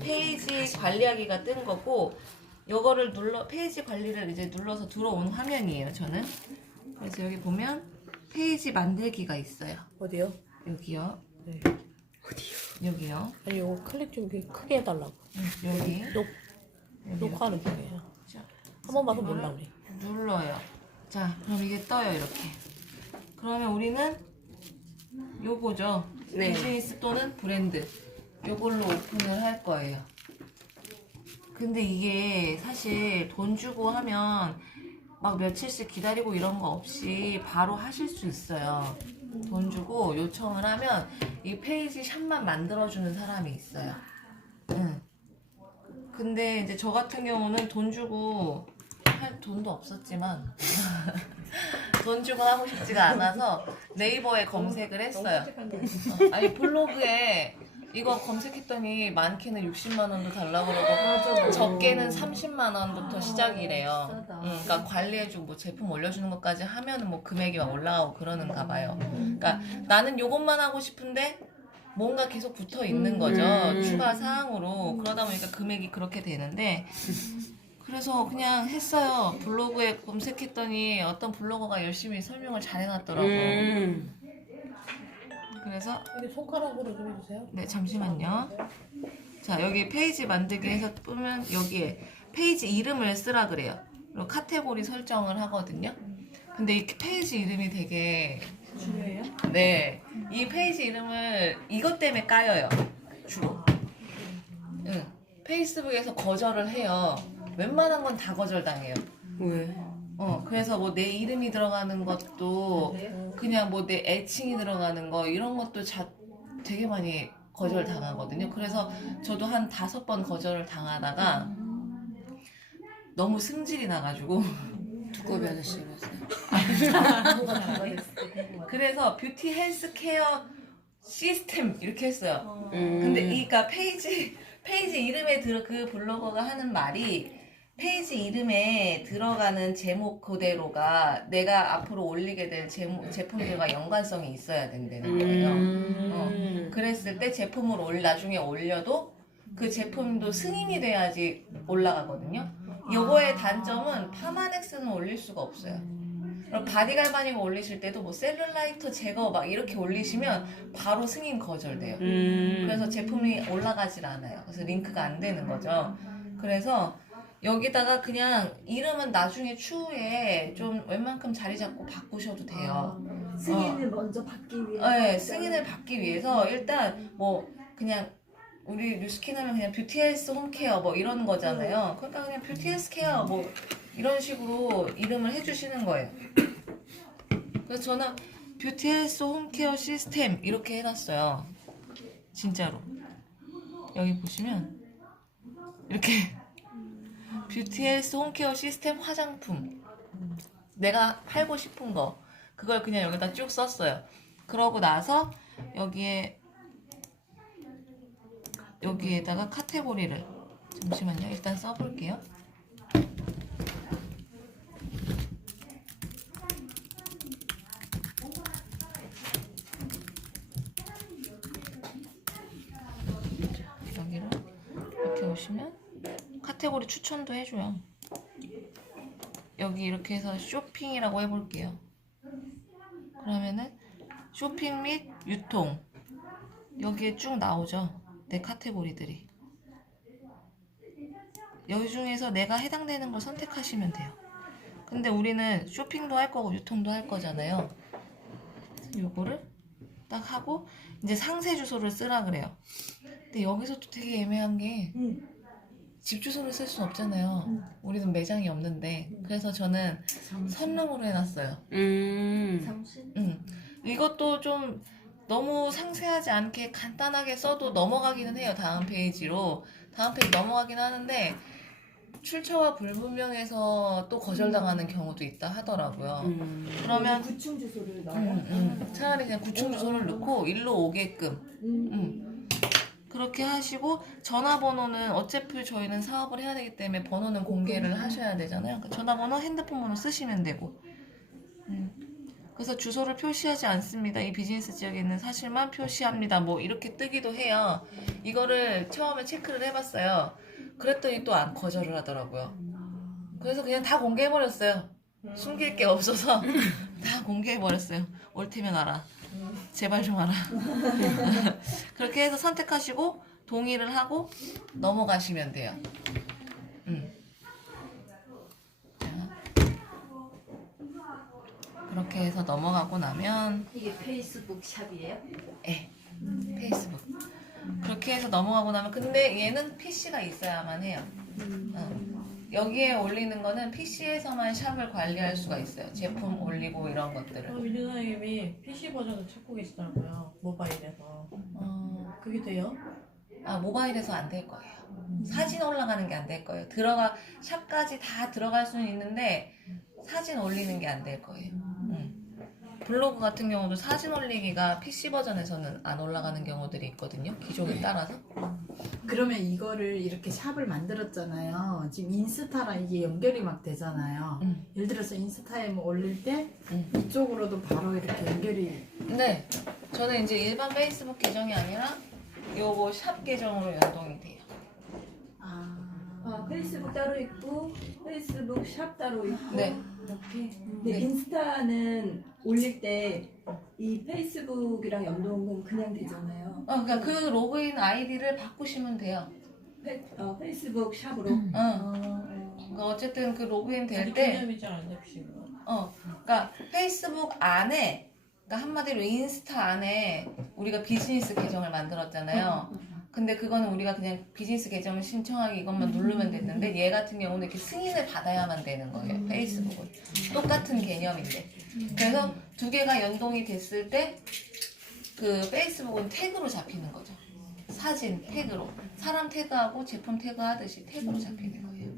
페이지 관리하기가 뜬 거고, 요거를 페이지 관리를 이제 눌러서 들어온 화면이에요, 저는. 그래서 여기 보면 페이지 만들기가 있어요. 어디요? 여기요. 네. 여기요. 아니 이거 클릭 좀 크게 해달라고. 여기. 녹화하는 중이에요. 자, 한 번만 더 이거를 몰라 우리. 눌러요. 자, 그럼 이게 떠요, 이렇게. 그러면 우리는 요거죠. 네. 비즈니스 또는 브랜드. 요걸로 오픈을 할 거예요. 근데 이게 사실 돈 주고 하면 막 며칠씩 기다리고 이런 거 없이 바로 하실 수 있어요. 돈 주고 요청을 하면 이 페이지 샵만 만들어주는 사람이 있어요. 응. 근데 이제 저 같은 경우는 돈 주고 할 돈도 없었지만 돈 주고 하고 싶지가 않아서 네이버에 검색을 했어요. 아니 블로그에 이거 검색했더니 많게는 60만 원도 달라고 그러고 적게는 30만 원부터 시작이래요. 그러니까 관리해주고 뭐 제품 올려주는 것까지 하면은 뭐 금액이 막 올라가고 그러는가 봐요. 그러니까 나는 요것만 하고 싶은데 뭔가 계속 붙어 있는 거죠. 추가 사항으로. 그러다 보니까 금액이 그렇게 되는데 그래서 그냥 했어요. 블로그에 검색했더니 어떤 블로거가 열심히 설명을 잘 해놨더라고요. 그래서 여기 손가락으로 좀 해주세요. 네, 잠시만요. 자, 여기 페이지 만들기 해서 보면 여기에 페이지 이름을 쓰라 그래요. 그리고 카테고리 설정을 하거든요. 근데 이 페이지 이름이 되게 중요해요? 네, 이 페이지 이름을 이것 때문에 까여요. 주로. 응. 페이스북에서 거절을 해요. 웬만한 건 다 거절당해요. 왜? 그래서 뭐 내 이름이 들어가는 것도 그냥 뭐 내 애칭이 들어가는 거 이런 것도 되게 많이 거절 당하거든요. 그래서 저도 한 5번 거절을 당하다가 너무 승질이 나가지고 두꺼비 아저씨로 했어요. 그래서 뷰티 헬스 케어 시스템 이렇게 했어요. 근데 그러니까 페이지 이름에 그 블로거가 하는 말이 페이지 이름에 들어가는 제목 그대로가 내가 앞으로 올리게 될 제품들과 연관성이 있어야 된다는 거예요. 그랬을 때 제품을 나중에 올려도 그 제품도 승인이 돼야지 올라가거든요. 요거의 단점은 파마넥스는 올릴 수가 없어요. 그럼 바디갈바닉 올리실 때도 뭐 셀룰라이트 제거 막 이렇게 올리시면 바로 승인 거절돼요. 그래서 제품이 올라가질 않아요. 그래서 링크가 안 되는 거죠. 그래서 여기다가 그냥 이름은 나중에 추후에 좀 웬만큼 자리 잡고 바꾸셔도 돼요. 승인을 먼저 받기 위해서. 네, 승인을 받기 위해서 일단 뭐 그냥 우리 뉴스킨 하면 그냥 뷰티 헬스 홈케어 뭐 이러는 거잖아요. 그러니까 그냥 뷰티 헬스 케어 뭐 이런 식으로 이름을 해주시는 거예요. 그래서 저는 뷰티 헬스 홈케어 시스템 이렇게 해놨어요. 진짜로. 여기 보시면 이렇게 뷰티 헬스 홈케어 시스템 화장품 내가 팔고 싶은 거 그걸 그냥 여기다 쭉 썼어요. 그러고 나서 여기에다가 카테고리를 잠시만요. 일단 써볼게요. 여기로 이렇게 오시면 카테고리 추천도 해줘요. 여기 이렇게 해서 쇼핑이라고 해볼게요. 그러면은 쇼핑 및 유통 여기에 쭉 나오죠. 내 카테고리들이. 여기 중에서 내가 해당되는 걸 선택하시면 돼요. 근데 우리는 쇼핑도 할 거고 유통도 할 거잖아요. 요거를 딱 하고 이제 상세 주소를 쓰라 그래요. 근데 여기서 또 되게 애매한 게 집 주소를 쓸 수 없잖아요. 우리는 매장이 없는데. 그래서 저는 선룸으로 해놨어요. 잠시. 이것도 좀 너무 상세하지 않게 간단하게 써도 넘어가기는 해요. 다음 페이지로. 다음 페이지 넘어가긴 하는데 출처가 불분명해서 또 거절당하는 경우도 있다 하더라고요. 그러면 구충 주소를 넣어요. 차라리 그냥 구충 주소를 넣고 일로 오게끔 그렇게 하시고 전화번호는 어차피 저희는 사업을 해야 되기 때문에 번호는 공개를 하셔야 되잖아요. 그러니까 전화번호, 핸드폰 번호 쓰시면 되고 그래서 주소를 표시하지 않습니다. 이 비즈니스 지역에 있는 사실만 표시합니다. 뭐 이렇게 뜨기도 해요. 이거를 처음에 체크를 해봤어요. 그랬더니 또 안 거절을 하더라고요. 그래서 그냥 다 공개해버렸어요. 숨길 게 없어서 다 공개해버렸어요. 올 테면 알아. 제발 좀 알아. 그렇게 해서 선택하시고 동의를 하고 넘어가시면 돼요. 그렇게 해서 넘어가고 나면 이게 페이스북 샵이에요? 네, 페이스북. 그렇게 해서 넘어가고 나면 근데 얘는 PC가 있어야만 해요. 여기에 올리는 거는 PC에서만 샵을 관리할 수가 있어요. 제품 올리고 이런 것들을. 민주 선생님이 PC 버전을 찾고 계시더라고요. 모바일에서. 그게 돼요? 아, 모바일에서 안 될 거예요. 사진 올라가는 게 안 될 거예요. 샵까지 다 들어갈 수는 있는데 사진 올리는 게 안 될 거예요. 블로그 같은 경우도 사진 올리기가 PC 버전에서는 안 올라가는 경우들이 있거든요. 기종에 따라서. 그러면 이거를 이렇게 샵을 만들었잖아요. 지금 인스타랑 이게 연결이 막 되잖아요. 예를 들어서 인스타에 뭐 올릴 때 이쪽으로도 바로 이렇게 연결이. 네, 저는 이제 일반 페이스북 계정이 아니라 요거 샵 계정으로 연동이 돼요. 페이스북 따로 있고 페이스북 샵 따로 있고 네. 이렇게. 근데 네. 인스타는 올릴 때 이 페이스북이랑 연동은 그냥 되잖아요. 그러니까 그 로그인 아이디를 바꾸시면 돼요. 페이스북 샵으로. 그러니까 어쨌든 그 로그인 될 아직 때, 개념이 잘 안 잡히시고. 그러니까 페이스북 안에, 그러니까 한마디로 인스타 안에 우리가 비즈니스 계정을 만들었잖아요. 근데 그거는 우리가 그냥 비즈니스 계정을 신청하기 이것만 누르면 됐는데 얘 같은 경우는 이렇게 승인을 받아야만 되는 거예요. 페이스북은 똑같은 개념인데. 그래서 두 개가 연동이 됐을 때 그 페이스북은 태그로 잡히는 거죠. 사진 태그로, 사람 태그하고 제품 태그하듯이 태그로 잡히는 거예요.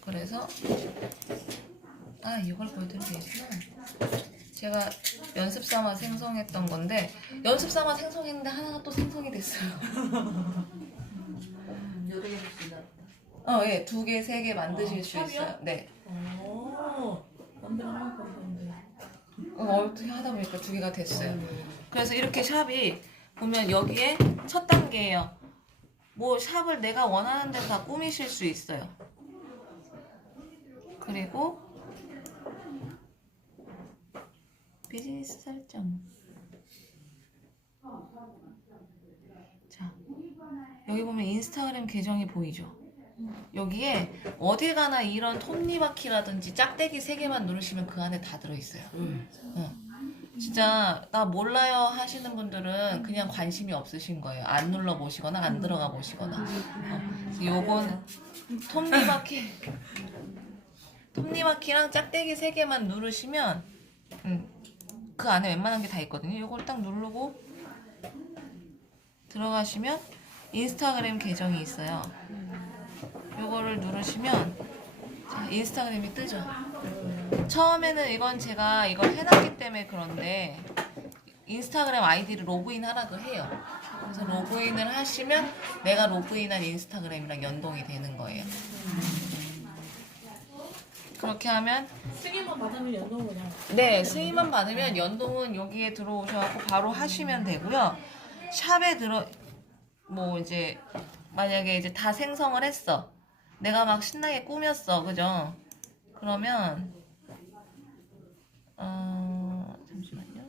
그래서 이걸 보여드리면 되겠구나. 제가 연습 삼아 생성했던 건데 연습 삼아 생성했는데 하나가 또 생성이 됐어요. 여러 개를 쓴다. 예, 2개, 3개 만드실 수 샵이요? 있어요. 네. 남들은 할 건데. 어떻게 하다 보니까 2개가 됐어요. 그래서 이렇게 샵이 보면 여기에 첫 단계예요. 뭐 샵을 내가 원하는 대로 다 꾸미실 수 있어요. 그리고 비즈니스 설정. 자, 여기 보면 인스타그램 계정이 보이죠? 여기에 어딜 가나 이런 톱니바퀴라든지 짝대기 3개만 누르시면 그 안에 다 들어있어요. 진짜 나 몰라요 하시는 분들은 그냥 관심이 없으신 거예요. 안 눌러보시거나 안 들어가 보시거나. 그래서 요건 톱니바퀴랑 짝대기 3개만 누르시면 그 안에 웬만한 게 다 있거든요. 요걸 딱 누르고 들어가시면 인스타그램 계정이 있어요. 요거를 누르시면 자, 인스타그램이 뜨죠. 처음에는 이건 제가 이걸 해놨기 때문에 그런데 인스타그램 아이디를 로그인 하라고 해요. 그래서 로그인을 하시면 내가 로그인한 인스타그램이랑 연동이 되는 거예요. 그렇게 하면 승인만 받으면 연동 그냥. 네, 승인만 받으면 연동은 여기에 들어오셔서 바로 하시면 되고요. 샵에 뭐 이제 만약에 이제 다 생성을 했어. 내가 막 신나게 꾸몄어, 그죠? 그러면 잠시만요.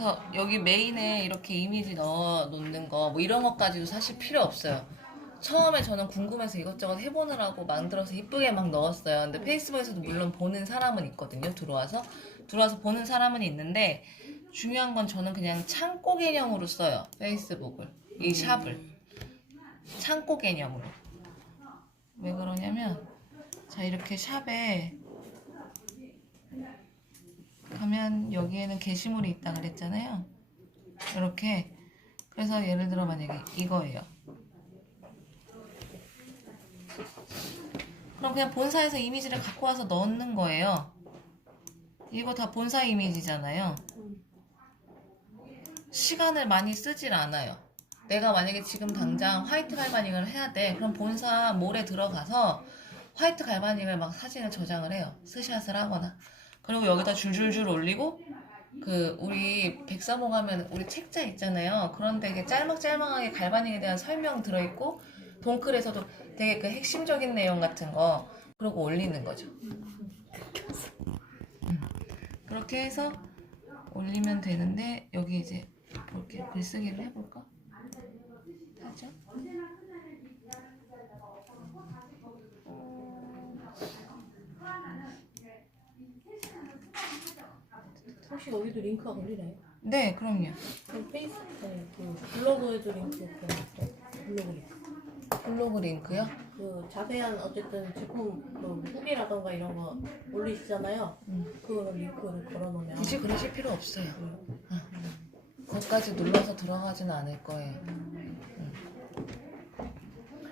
그래서 여기 메인에 이렇게 이미지 넣어 놓는 거 뭐 이런 것까지도 사실 필요 없어요. 처음에 저는 궁금해서 이것저것 해보느라고 만들어서 이쁘게 막 넣었어요. 근데 페이스북에서도 물론 보는 사람은 있거든요. 들어와서 보는 사람은 있는데 중요한 건 저는 그냥 창고 개념으로 써요. 페이스북을, 이 샵을 창고 개념으로. 왜 그러냐면 자, 이렇게 샵에 가면 여기에는 게시물이 있다 그랬잖아요. 이렇게. 그래서 예를 들어 만약에 이거예요. 그럼 그냥 본사에서 이미지를 갖고 와서 넣는 거예요. 이거 다 본사 이미지잖아요. 시간을 많이 쓰질 않아요. 내가 만약에 지금 당장 화이트 갈바닉을 해야 돼. 그럼 본사 몰에 들어가서 화이트 갈바닉을 막 사진을 저장을 해요. 스샷을 하거나. 그리고 여기다 줄줄줄 올리고 그 우리 백사모 가면 우리 책자 있잖아요. 그런데 이게 짤막짤막하게 갈바닉에 대한 설명 들어있고 동클에서도 되게 그 핵심적인 내용 같은 거 그러고 올리는 거죠. 그렇게 해서 올리면 되는데 여기 이제 이렇게 글쓰기를 해볼까? 하죠? 혹시 여기도 링크가 걸리나요? 네, 그럼요. 그 페이스북에 그 블로그에도 링크 걸렸어요. 블로그 링크. 블로그 링크요? 그 자세한 어쨌든 제품 그 후기라던가 이런 거 올리시잖아요. 그거는 링크를 걸어놓으면 굳이 그러실 필요 없어요. 거기까지 눌러서 들어가지는 않을 거예요.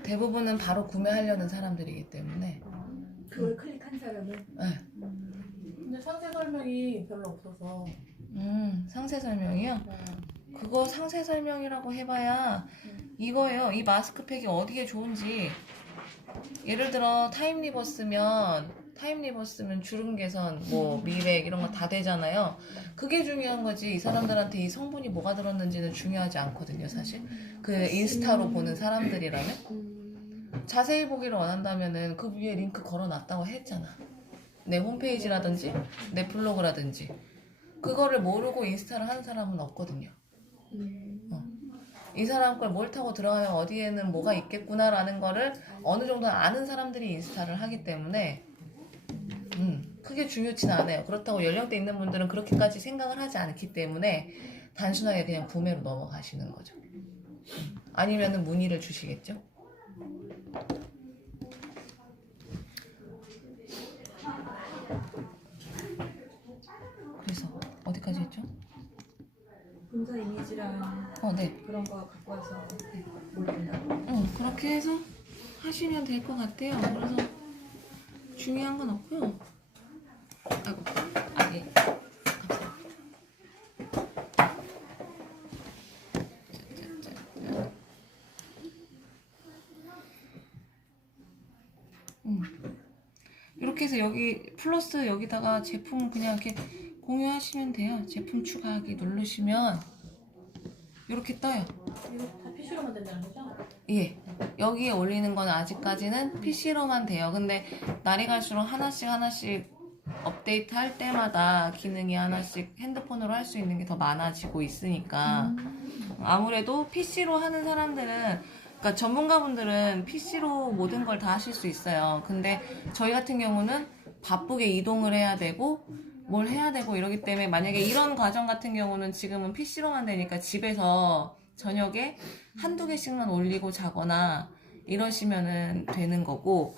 대부분은 바로 구매하려는 사람들이기 때문에. 그걸 클릭한 사람은 네. 근데 상세 설명이 별로 없어서 상세 설명이요? 그거 상세 설명이라고 해봐야 이거예요. 이 마스크팩이 어디에 좋은지. 예를 들어 타임리버스면 주름 개선, 뭐 미백 이런 거 다 되잖아요. 그게 중요한 거지. 이 사람들한테 이 성분이 뭐가 들었는지는 중요하지 않거든요, 사실. 그 인스타로 보는 사람들이라면. 자세히 보기를 원한다면은 그 위에 링크 걸어놨다고 했잖아. 내 홈페이지라든지 내 블로그라든지. 그거를 모르고 인스타를 하는 사람은 없거든요. 이 사람 걸 뭘 타고 들어가면 어디에는 뭐가 있겠구나라는 거를 어느 정도 아는 사람들이 인스타를 하기 때문에 크게 중요치는 않아요. 그렇다고 연령대 있는 분들은 그렇게까지 생각을 하지 않기 때문에 단순하게 그냥 구매로 넘어가시는 거죠. 아니면은 문의를 주시겠죠. 그래서 어디까지 했죠? 본사 이미지랑 네. 그런 거 갖고 와서 올린다. 그렇게 해서 하시면 될 것 같아요. 그래서 중요한 건 없고요. 아이고, 예. 감사합니다. 이렇게 해서 여기 플러스 여기다가 제품 그냥 이렇게 공유하시면 돼요. 제품 추가하기 누르시면 이렇게 떠요. 이거 다 PC로만 된다는 거죠? 예. 여기에 올리는 건 아직까지는 PC로만 돼요. 근데 날이 갈수록 하나씩 업데이트 할 때마다 기능이 하나씩 핸드폰으로 할 수 있는 게 더 많아지고 있으니까 아무래도 PC로 하는 사람들은 그러니까 전문가분들은 PC로 모든 걸 다 하실 수 있어요. 근데 저희 같은 경우는 바쁘게 이동을 해야 되고 뭘 해야 되고 이러기 때문에 만약에 이런 과정 같은 경우는 지금은 PC로만 되니까 집에서 저녁에 한두 개씩만 올리고 자거나 이러시면은 되는 거고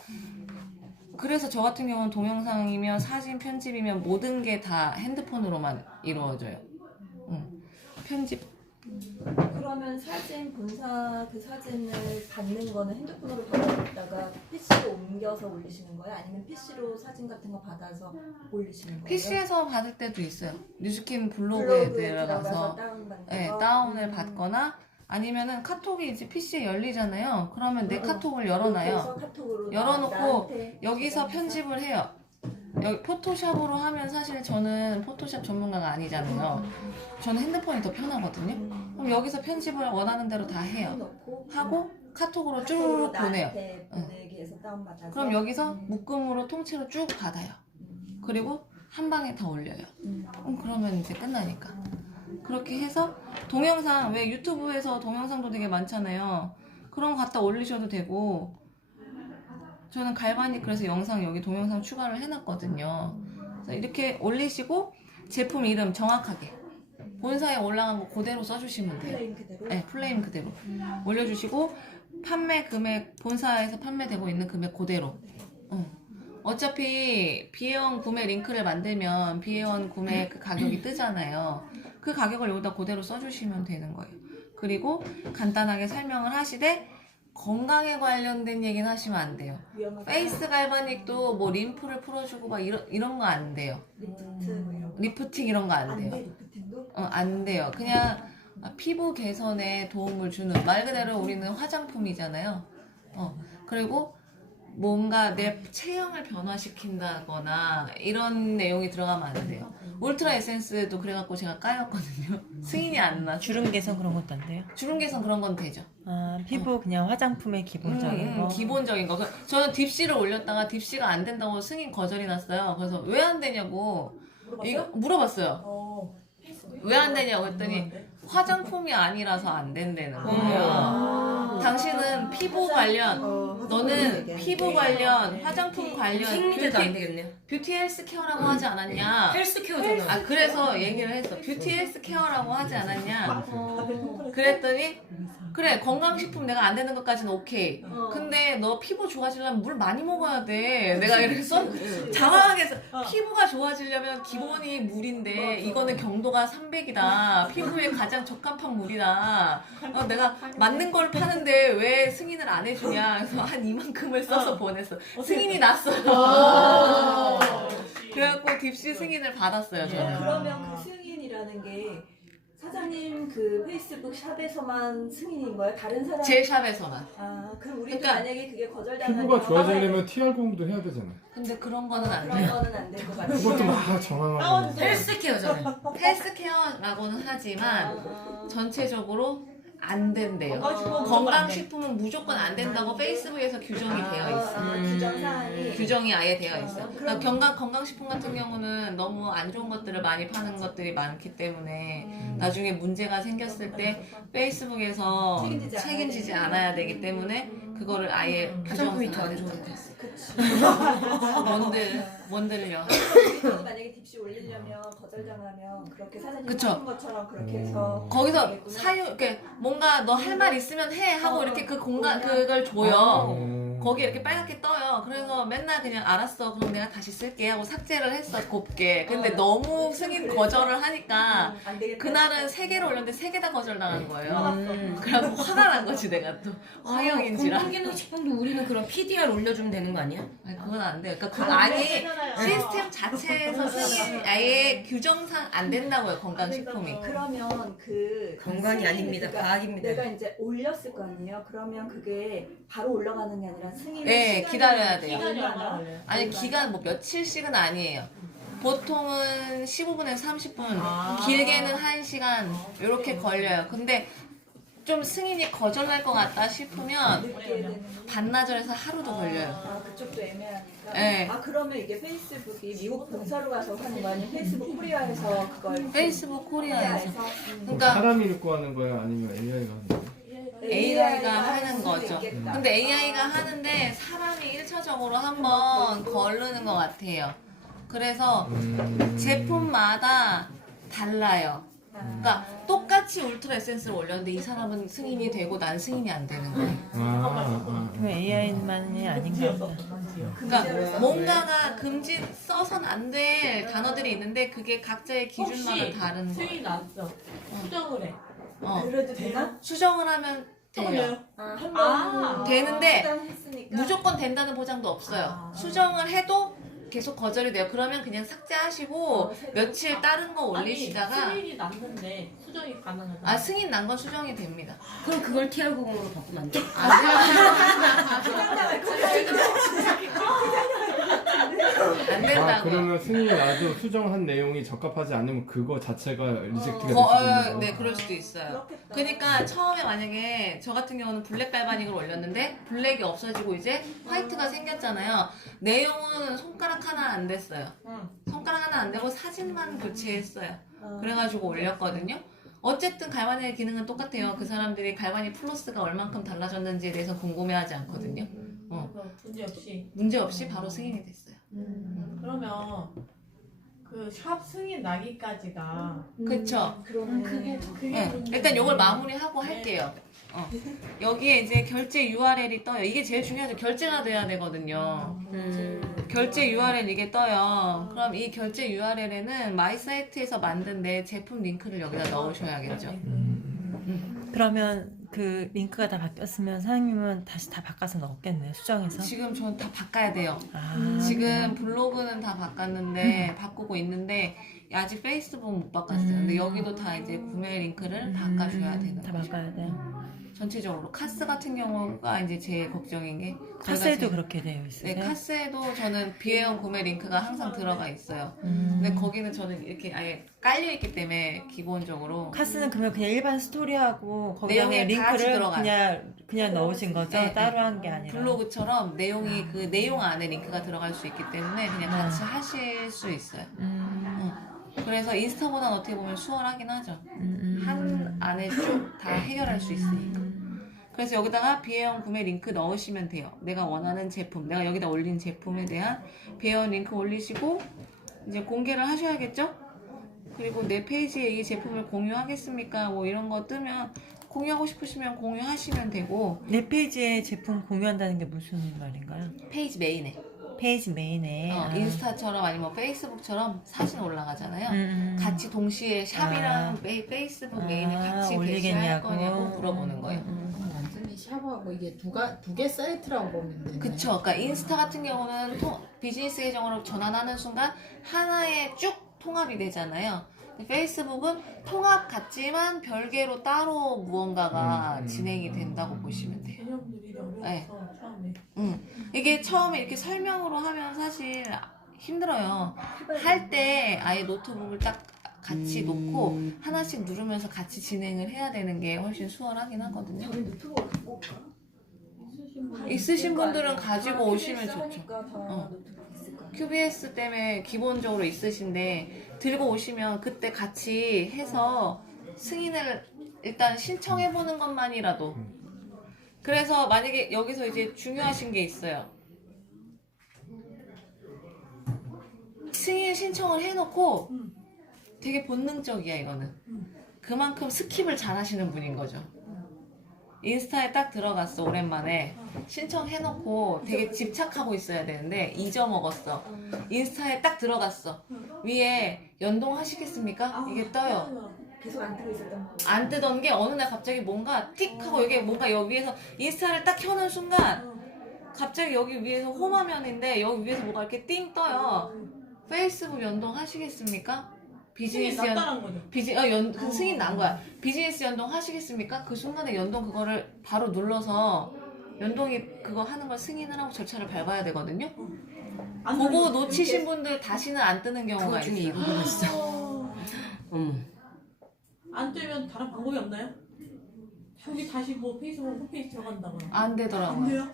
그래서 저 같은 경우는 동영상이면 사진 편집이면 모든 게 다 핸드폰으로만 이루어져요. 편집. 그러면 사진 본사 그 사진을 받는 거는 핸드폰으로 받았다가 PC로 옮겨서 올리시는 거예요? 아니면 PC로 사진 같은 거 받아서 올리시는 거예요? PC에서 받을 때도 있어요. 뉴스킨 블로그에 블로그에 들어가서 다운받는 네, 거? 다운을 받거나 아니면은 카톡이 이제 PC에 열리잖아요. 그러면 내 카톡을 열어놔요. 그래서 카톡으로 열어놓고 나한테 여기서 편집을 해요. 여기 포토샵으로 하면 사실 저는 포토샵 전문가가 아니잖아요. 저는 핸드폰이 더 편하거든요. 그럼 여기서 편집을 원하는 대로 다 해요. 넣고 하고 카톡으로 쭉 보내요. 나한테 보내기 해서 다운받아서 그럼 여기서 묶음으로 통째로 쭉 받아요. 그리고 한 방에 다 올려요. 그러면 이제 끝나니까. 그렇게 해서 동영상, 왜 유튜브에서 동영상도 되게 많잖아요. 그런 거 갖다 올리셔도 되고, 저는 갈바닉 그래서 영상 여기 동영상 추가를 해놨거든요. 그래서 이렇게 올리시고 제품 이름 정확하게 본사에 올라간 거 그대로 써주시면 돼요. 플레임 그대로. 네, 플레임 그대로 올려주시고 판매 금액, 본사에서 판매되고 있는 금액 그대로. 어차피 비회원 구매 링크를 만들면 비회원 구매 그 가격이 뜨잖아요. 그 가격을 여기다 그대로 써주시면 되는 거예요. 그리고 간단하게 설명을 하시되 건강에 관련된 얘기는 하시면 안 돼요. 위험하다. 페이스 갈바닉도 뭐 림프를 풀어주고 막 이런 거 안 돼요. 리프트 뭐 이런 거. 리프팅 이런 거 안 안 돼요. 돼, 리프팅도? 안 돼요. 그냥 피부 개선에 도움을 주는, 말 그대로 우리는 화장품이잖아요. 그리고 뭔가 내 체형을 변화시킨다거나 이런 내용이 들어가면 안 돼요. 울트라 에센스도 그래갖고 제가 까였거든요. 승인이 안 나. 주름 개선 그런 것도 안 돼요? 주름 개선 그런 건 되죠. 아, 피부 그냥 화장품의 기본적인 거. 기본적인 거. 저는 딥시를 올렸다가 딥시가 안 된다고 승인 거절이 났어요. 그래서 왜 안 되냐고 이거 물어봤어요. 왜 안 되냐고 했더니 화장품이 아니라서 안 된다는 거예요. 당신은 피부 관련, 너는 피부 관련, 화장품 관련 생리대도 안 되겠네요. 뷰티 헬스 케어라고 하지 않았냐? 헬스케어잖아. 아, 그래서 얘기를 했어. 뷰티 헬스 케어라고 하지 않았냐? 그랬더니 그래, 건강식품 내가 안 되는 것까지는 오케이. 근데 너 피부 좋아지려면 물 많이 먹어야 돼. 내가 이랬어? 장황하게 해서 피부가 좋아지려면 기본이 물인데 이거는 경도가 300이다. 피부에 가장 적합한 물이다. 내가 맞는 걸 파는데 왜 승인을 안 해주냐. 그래서 한 이만큼을 써서 보냈어. 승인이 났어요. 그래갖고 딥시 승인을 받았어요, 저는. 그러면 그 승인이라는 게 사장님 그 페이스북 샵에서만 승인인 거예요? 다른 사람? 제 샵에서만. 아, 그럼 우리도 그러니까 만약에 그게 거절당하면 피부가 좋아지려면 TR 공부도 해야 되잖아요. 근데 그런 거는 안 그런 돼요. 거는 안 될 것 같아요. 그것도 막 정황하고. 헬스케어잖아요. 헬스케어라고는 하지만 전체적으로 안 된대요. 건강식품은 건강식품은 무조건 안 된다고 페이스북에서 규정이 되어 있어. 규정 사항이. 규정이 아예 되어 있어. 그럼- 그러니까 건강식품 같은 경우는 너무 안 좋은 것들을 많이 파는 것들이 많기 때문에 나중에 문제가 생겼을 때 페이스북에서 책임지지 않아야 되기 때문에 그거를 아예 화장품이 규정을 더 안 안 좋은데. 뭔들요. 그리고 만약에 딥시 올리려면 거절당하면 그렇게 사장님 그쵸. 하신 것처럼 그렇게 해서 거기서 되겠구나. 사유, 이렇게 뭔가 너 할 말 있으면 해 하고 이렇게 그 공간 그걸 줘요. 거기 이렇게 빨갛게 떠요. 그래서 맨날 그냥 알았어. 그럼 내가 다시 쓸게 하고 삭제를 했어 곱게. 근데 너무 승인 거절을 하니까 안 되겠다. 그날은 3개를 올렸는데 3개 다 거절당한 거예요. 그래갖고 화가 난 거지 내가 또 화형인지라. 건강기능식품도 우리는 그럼 PDR 올려주면 되는 거 아니야? 아니 그건 안 돼요. 그러니까 그 아예 되잖아요. 시스템 자체에서 승인 아예 규정상 안 된다고요 건강식품이. 그러면 그 건강이 승인, 아닙니다. 그러니까 과학입니다. 내가 이제 올렸을 거 아니에요. 그러면 그게 바로 올라가는 게 아니라 승인 네, 기다려야 돼요. 기다려야 아니 기간 뭐 며칠씩은 아니에요. 보통은 15분에서 30분, 길게는 1시간 이렇게 걸려요. 근데 좀 승인이 거절날 것 같다 싶으면 늦게 되는 거. 반나절에서 하루도 걸려요. 아, 그쪽도 애매하니까. 네. 아, 그러면 이게 페이스북이 미국 본사로 가서 하는 거 아니면 페이스북 코리아에서 그걸 페이스북 코리아에서. 그럼 그러니까 사람이 읽고 하는 거예요? 아니면 AI가 하는 거예요? AI가 하는 수도 거죠. 있겠다. 근데 AI가 하는데 사람이 1차적으로 한번 거르는 것 같아요. 그래서 제품마다 달라요. 그러니까 똑같이 울트라 에센스를 올렸는데 이 사람은 승인이 되고 난 승인이 안 되는 거예요. 그 AI만이 아닌가 보다. 그러니까 뭔가가 금지 써선 안 될 단어들이 있는데 그게 각자의 기준마다 혹시 다른 거예요. 수익 났어. 수정을 해. 그래도 되나? 수정을 하면 돼요. 한번 되는데 수정했으니까. 무조건 된다는 보장도 없어요. 수정을 해도 계속 거절이 돼요. 그러면 그냥 삭제하시고 며칠 다른 거 올리시다가 아니, 수익이 났는데 수정이 가능하다. 아 승인 난 건 수정이 됩니다. 그럼 그걸 TR90으로 바꾸면 안 돼? 안 된다고요. 그러면 승인이 나도 수정한 내용이 적합하지 않으면 그거 자체가 리젝트가 될 수도 있는 거. 네, 그럴 수도 있어요. 그렇겠다. 그러니까 처음에 만약에 저 같은 경우는 블랙 갈바닉을 올렸는데 블랙이 없어지고 이제 화이트가 생겼잖아요. 내용은 손가락 하나 안 됐어요. 손가락 하나 안 되고 사진만 교체했어요. 그래가지고 올렸거든요. 어쨌든 갈바닉의 기능은 똑같아요. 그 사람들이 갈바닉 플러스가 얼만큼 달라졌는지에 대해서 궁금해하지 않거든요. 문제 없이. 문제 없이 바로 승인이 됐어요. 그러면 그 샵 승인 나기까지가 그쵸? 그러네. 그게 네, 문제인데. 일단 요걸 마무리하고 할게요. 여기에 이제 결제 URL이 떠요. 이게 제일 중요하죠. 결제가 돼야 되거든요. 결제 URL 이게 떠요. 그럼 이 결제 URL에는 마이 사이트에서 만든 내 제품 링크를 여기다 넣으셔야겠죠. 그러면 그 링크가 다 바뀌었으면 사장님은 다시 다 바꿔서 넣었겠네요. 수정해서. 지금 저는 다 바꿔야 돼요. 아, 지금 블로그는 다 바꿨는데 바꾸고 있는데 아직 페이스북 못 바꿨어요. 근데 여기도 다 이제 구매 링크를 바꿔줘야 되는 다 거죠. 바꿔야 돼요. 전체적으로 카스 같은 경우가 이제 제일 걱정인 게 카스에도 제가 그렇게 되어 있어요. 네, 카스에도 저는 비회원 구매 링크가 항상 들어가 있어요. 음. 근데 거기는 저는 이렇게 아예 깔려 있기 때문에 기본적으로 카스는 그러면 그냥 일반 스토리하고 거기에 내용이 다 같이 링크를 들어가요. 그냥 넣으신 거죠? 네, 따로 한 게 아니라. 블로그처럼 내용이 그 내용 안에 링크가 들어갈 수 있기 때문에 그냥 같이 하실 수 있어요. 그래서 인스타보다는 어떻게 보면 수월하긴 하죠. 한 안에 쭉 다 해결할 수 있으니까. 그래서 여기다가 비회원 구매 링크 넣으시면 돼요. 내가 원하는 제품, 내가 여기다 올린 제품에 대한 비회원 링크 올리시고 이제 공개를 하셔야겠죠? 그리고 내 페이지에 이 제품을 공유하겠습니까? 뭐 이런 거 뜨면 공유하고 싶으시면 공유하시면 되고 내 페이지에 제품 공유한다는 게 무슨 말인가요? 페이지 메인에 페이지 메인에 인스타처럼 아니면 페이스북처럼 사진 올라가잖아요. 같이 동시에 샵이랑 페이스북 메인에 같이 게시할 거냐고 물어보는 거예요. 완전히 샵하고 이게 두 개 사이트라고 보면 되네. 그쵸. 그러니까 인스타 같은 경우는 비즈니스 계정으로 전환하는 순간 하나에 쭉 통합이 되잖아요. 근데 페이스북은 통합 같지만 별개로 따로 무언가가 진행이 된다고 보시면 돼요. 개념들이 어려워서 네. 처음에. 이게 처음에 이렇게 설명으로 하면 사실 힘들어요. 할 때 아예 노트북을 딱 같이 놓고 하나씩 누르면서 같이 진행을 해야 되는 게 훨씬 수월하긴 하거든요. 저희 노트북을 갖고 올까? 있으신 분들은 가지고 오시면 QBS 좋죠. 하니까 다 노트북 있을 거야. QBS 때문에 기본적으로 있으신데 들고 오시면 그때 같이 해서 승인을 일단 신청해보는 것만이라도. 그래서 만약에 여기서 이제 중요하신 게 있어요. 승인 신청을 해놓고 되게 본능적이야 이거는. 그만큼 스킵을 잘 하시는 분인 거죠. 인스타에 딱 들어갔어 오랜만에 신청해놓고 되게 집착하고 있어야 되는데 잊어먹었어. 인스타에 딱 들어갔어. 위에 연동하시겠습니까? 이게 떠요. 계속 안 뜨고 있었던 거. 안 뜨던 게 어느 날 갑자기 뭔가 틱 하고 이게 뭔가 여기 위에서 인스타를 딱 켜는 순간 갑자기 여기 위에서 홈화면인데 여기 위에서 뭐가 이렇게 띵 떠요. 페이스북 연동하시겠습니까? 비즈니스 승인 났다는 거죠. 그 승인 난 거야. 비즈니스 연동 하시겠습니까? 그 순간에 연동 그거를 바로 눌러서 연동이 그거 하는 걸 승인을 하고 절차를 밟아야 되거든요. 그거 놓치신 분들 다시는 안 뜨는 경우가 그거 중에 있어요. 이거가 있어. 안 뜨면 다른 방법이 없나요? 저기 다시 뭐 페이스북 홈페이지 들어간다거나. 안 되더라고요. 안 돼요?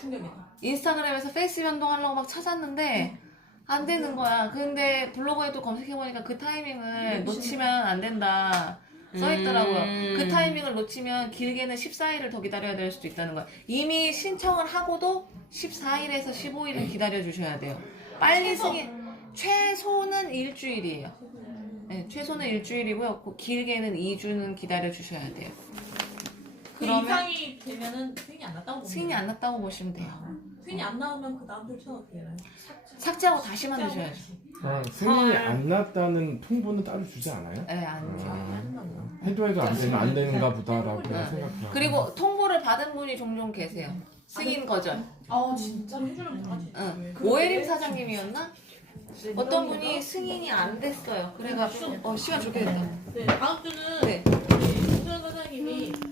충격이다. 인스타그램에서 페이스 연동하려고 막 찾았는데 안 되는 거야. 근데 블로그에도 검색해보니까 그 타이밍을 놓치면 안 된다 써있더라고요. 그 타이밍을 놓치면 길게는 14일을 더 기다려야 될 수도 있다는 거야. 이미 신청을 하고도 14일에서 15일을 기다려주셔야 돼요. 빨리 승인, 최소는 일주일이에요. 네, 최소는 일주일이고요. 길게는 2주는 기다려주셔야 돼요. 그 그러면 이상이 되면은 승인이 안 났다고 보면 승인이 안 났다고 보시면 돼요. 승인이 안 나오면 그 다음 절차는 어떻게 되나요? 삭제하고 다시 만드셔야죠. 승인이 안 났다는 통보는 따로 주지 않아요? 네, 안 줘요. 해도 안 되면 안 되는가 보다라고 생각해요. 그리고 통보를 받은 분이 종종 계세요. 승인 거절. 아 진짜로 해주는 거지. 응. 오해림 사장님이었나? 어떤 분이 승인이 안 됐어요. 그래가지고 시간 좋게 됐다. 네 다음 주는 네. 우리 김선 사장님이